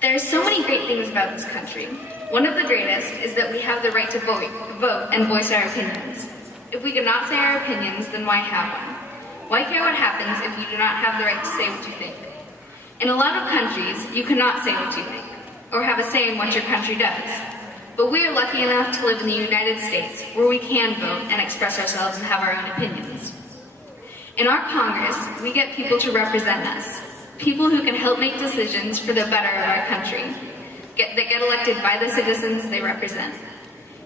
There are so many great things about this country. One of the greatest is that we have the right to vote and voice our opinions. If we cannot say our opinions, then why have one? Why care what happens if you do not have the right to say what you think? In a lot of countries, you cannot say what you think, or have a say in what your country does. But we are lucky enough to live in the United States, where we can vote and express ourselves and have our own opinions. In our Congress, we get people to represent us, people who can help make decisions for the better of our country, that get elected by the citizens they represent.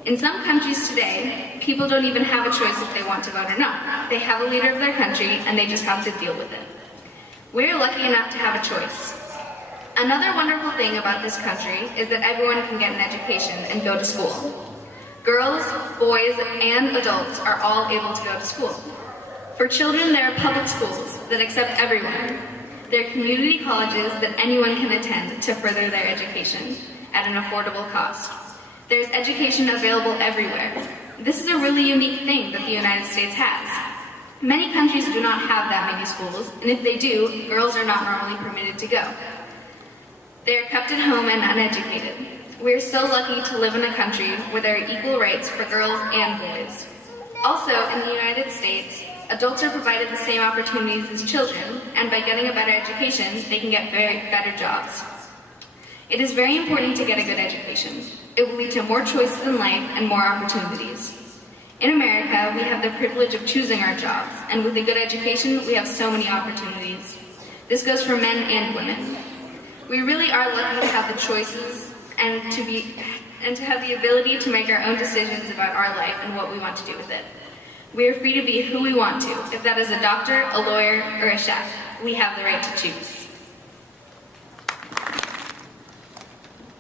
In some countries today, people don't even have a choice if they want to vote or not. They have a leader of their country, and they just have to deal with it. We're lucky enough to have a choice. Another wonderful thing about this country is that everyone can get an education and go to school. Girls, boys, and adults are all able to go to school. For children, there are public schools that accept everyone. There are community colleges that anyone can attend to further their education at an affordable cost. There's education available everywhere. This is a really unique thing that the United States has. Many countries do not have that many schools, and if they do, girls are not normally permitted to go. They are kept at home and uneducated. We are so lucky to live in a country where there are equal rights for girls and boys. Also, in the United States, adults are provided the same opportunities as children, and by getting a better education, they can get better jobs. It is very important to get a good education. It will lead to more choices in life and more opportunities. In America, we have the privilege of choosing our jobs, and with a good education, we have so many opportunities. This goes for men and women. We really are lucky to have the choices and to have the ability to make our own decisions about our life and what we want to do with it. We are free to be who we want to. If that is a doctor, a lawyer, or a chef, we have the right to choose.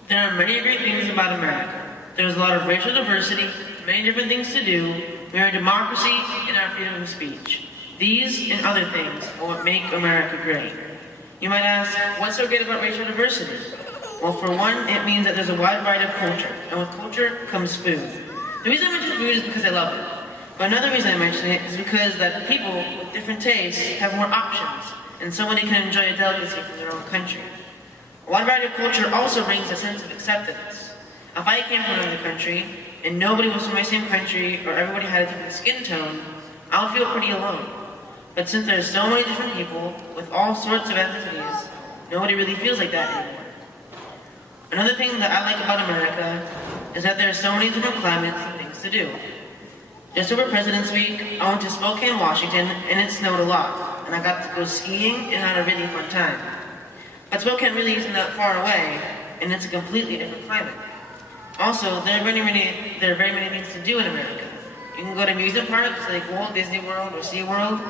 There are many great things about America. There's a lot of racial diversity, many different things to do. We are a democracy and our freedom of speech. These and other things are what make America great. You might ask, what's so great about racial diversity? Well, for one, it means that there's a wide variety of culture, and with culture comes food. The reason I mention food is because I love it. But another reason I mention it is because that people with different tastes have more options, and somebody can enjoy a delicacy from their own country. A wide variety of culture also brings a sense of acceptance. If I came from another country, and nobody was from my same country, or everybody had a different skin tone, I would feel pretty alone. But since there's so many different people, with all sorts of ethnicities, nobody really feels like that anymore. Another thing that I like about America is that there are so many different climates and things to do. Just over President's Week, I went to Spokane, Washington, and it snowed a lot, and I got to go skiing and had a really fun time. But Spokane really isn't that far away, and it's a completely different climate. Also, there are very many things to do in America. You can go to amusement parks like Walt Disney World or SeaWorld.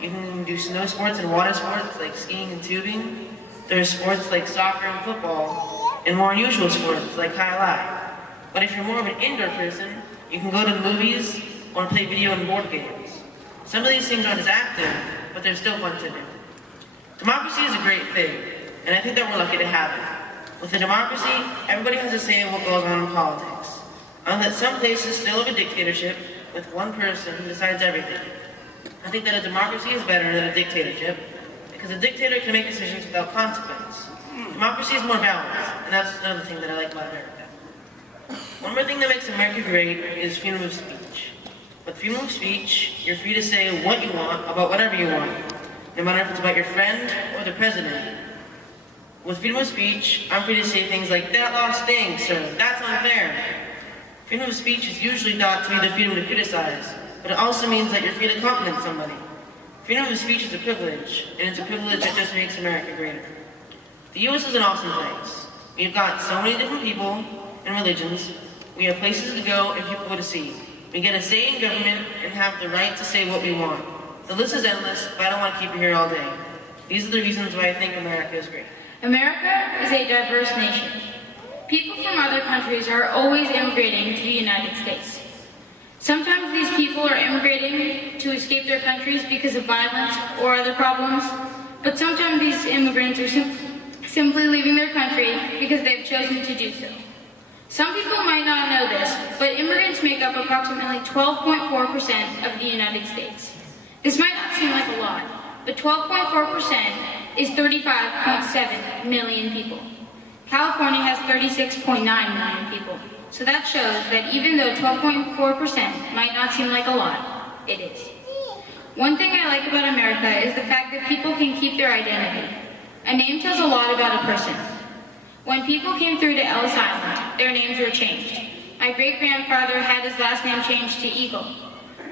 You can do snow sports and water sports like skiing and tubing. There are sports like soccer and football, and more unusual sports like kai-lai. But if you're more of an indoor person, you can go to the movies or play video and board games. Some of these things aren't as active, but they're still fun to do. Democracy is a great thing, and I think that we're lucky to have it. With a democracy, everybody has a say in what goes on in politics. I know that some places still have a dictatorship with one person who decides everything. I think that a democracy is better than a dictatorship, because a dictator can make decisions without consequence. Democracy is more balanced, and that's another thing that I like about America. One more thing that makes America great is freedom of speech. With freedom of speech, you're free to say what you want about whatever you want, no matter if it's about your friend or the president. With freedom of speech, I'm free to say things like, that law stinks, or that's unfair. Freedom of speech is usually thought to be the freedom to criticize, but it also means that you're free to compliment somebody. Freedom of speech is a privilege, and it's a privilege that just makes America greater. The U.S. is an awesome place. We've got so many different people and religions. We have places to go and people to see. We get a say in government and have the right to say what we want. The list is endless, but I don't want to keep you here all day. These are the reasons why I think America is great. America is a diverse nation. People from other countries are always immigrating to the United States. Sometimes these people are immigrating to escape their countries because of violence or other problems, but sometimes these immigrants are simply leaving their country because they've chosen to do so. Some people might not know this, but immigrants make up approximately 12.4% of the United States. This might not seem like a lot, but 12.4% is 35.7 million people. California has 36.9 million people. So that shows that even though 12.4% might not seem like a lot, it is. One thing I like about America is the fact that people can keep their identity. A name tells a lot about a person. When people came through to Ellis Island, their names were changed. My great-grandfather had his last name changed to Eagle.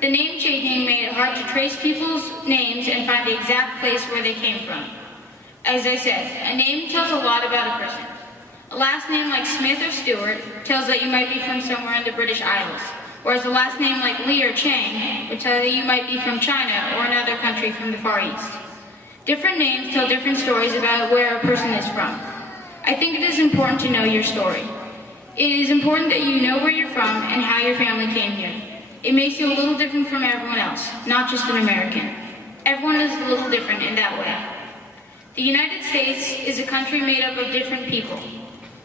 The name changing made it hard to trace people's names and find the exact place where they came from. As I said, a name tells a lot about a person. A last name like Smith or Stewart tells that you might be from somewhere in the British Isles, whereas a last name like Li or Chang would tell that you might be from China or another country from the Far East. Different names tell different stories about where a person is from. I think it is important to know your story. It is important that you know where you're from and how your family came here. It makes you a little different from everyone else, not just an American. Everyone is a little different in that way. The United States is a country made up of different people.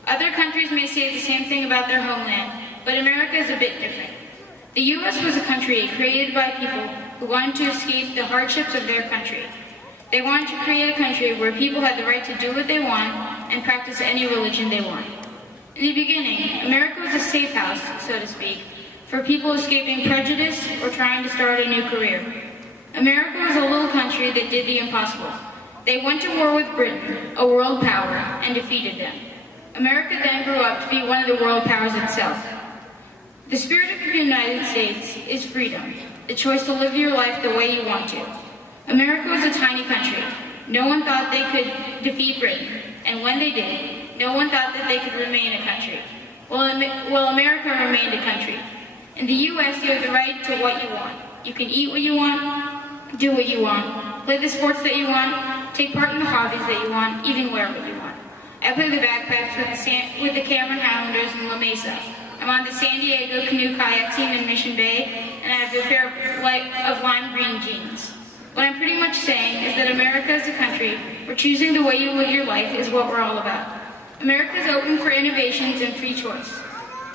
Other countries may say the same thing about their homeland, but America is a bit different. The U.S. was a country created by people who wanted to escape the hardships of their country. They wanted to create a country where people had the right to do what they want and practice any religion they want. In the beginning, America was a safe house, so to speak, for people escaping prejudice or trying to start a new career. America was a little country that did the impossible. They went to war with Britain, a world power, and defeated them. America then grew up to be one of the world powers itself. The spirit of the United States is freedom, the choice to live your life the way you want to. America was a tiny country. No one thought they could defeat Britain, and when they did, no one thought that they could remain a country. Well, America remained a country. In the U.S., you have the right to what you want. You can eat what you want, do what you want, play the sports that you want, take part in the hobbies that you want, even wear what you want. I play the bagpipes with the Cameron Highlanders in La Mesa. I'm on the San Diego canoe kayak team in Mission Bay, and I have a pair of lime green jeans. What I'm pretty much saying is that America is a country where choosing the way you live your life is what we're all about. America is open for innovations and free choice.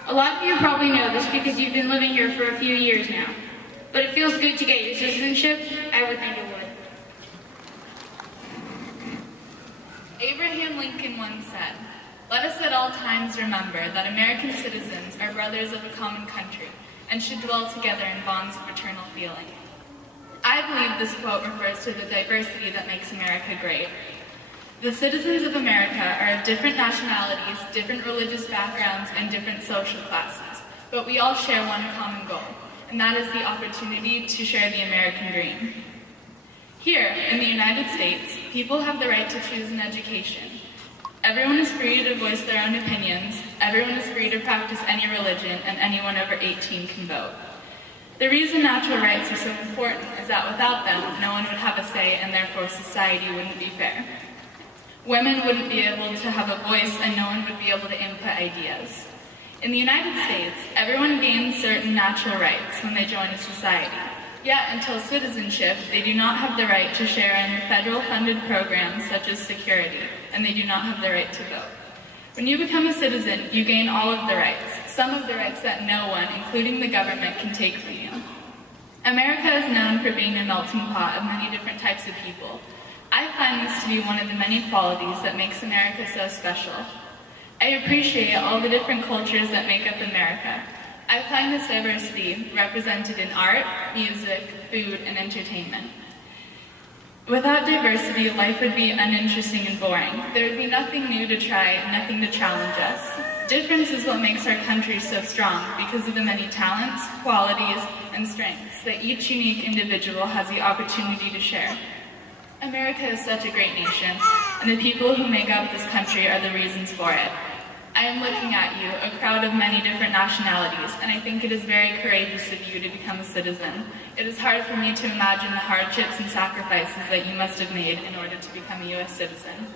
A lot of you probably know this because you've been living here for a few years now. But it feels good to get your citizenship. I would think it would. Abraham Lincoln once said, "Let us at all times remember that American citizens are brothers of a common country and should dwell together in bonds of fraternal feeling." I believe this quote refers to the diversity that makes America great. The citizens of America are of different nationalities, different religious backgrounds, and different social classes, but we all share one common goal, and that is the opportunity to share the American dream. Here, in the United States, people have the right to choose an education. Everyone is free to voice their own opinions, everyone is free to practice any religion, and anyone over 18 can vote. The reason natural rights are so important is that without them, no one would have a say, and therefore society wouldn't be fair. Women wouldn't be able to have a voice, and no one would be able to input ideas. In the United States, everyone gains certain natural rights when they join a society. Yet, until citizenship, they do not have the right to share in federal-funded programs such as security, and they do not have the right to vote. When you become a citizen, you gain all of the rights, some of the rights that no one, including the government, can take from you. America is known for being a melting pot of many different types of people. I find this to be one of the many qualities that makes America so special. I appreciate all the different cultures that make up America. I find this diversity represented in art, music, food, and entertainment. Without diversity, life would be uninteresting and boring. There would be nothing new to try, nothing to challenge us. Difference is what makes our country so strong because of the many talents, qualities, and strengths that each unique individual has the opportunity to share. America is such a great nation, and the people who make up this country are the reasons for it. I am looking at you, a crowd of many different nationalities, and I think it is very courageous of you to become a citizen. It is hard for me to imagine the hardships and sacrifices that you must have made in order to become a U.S. citizen.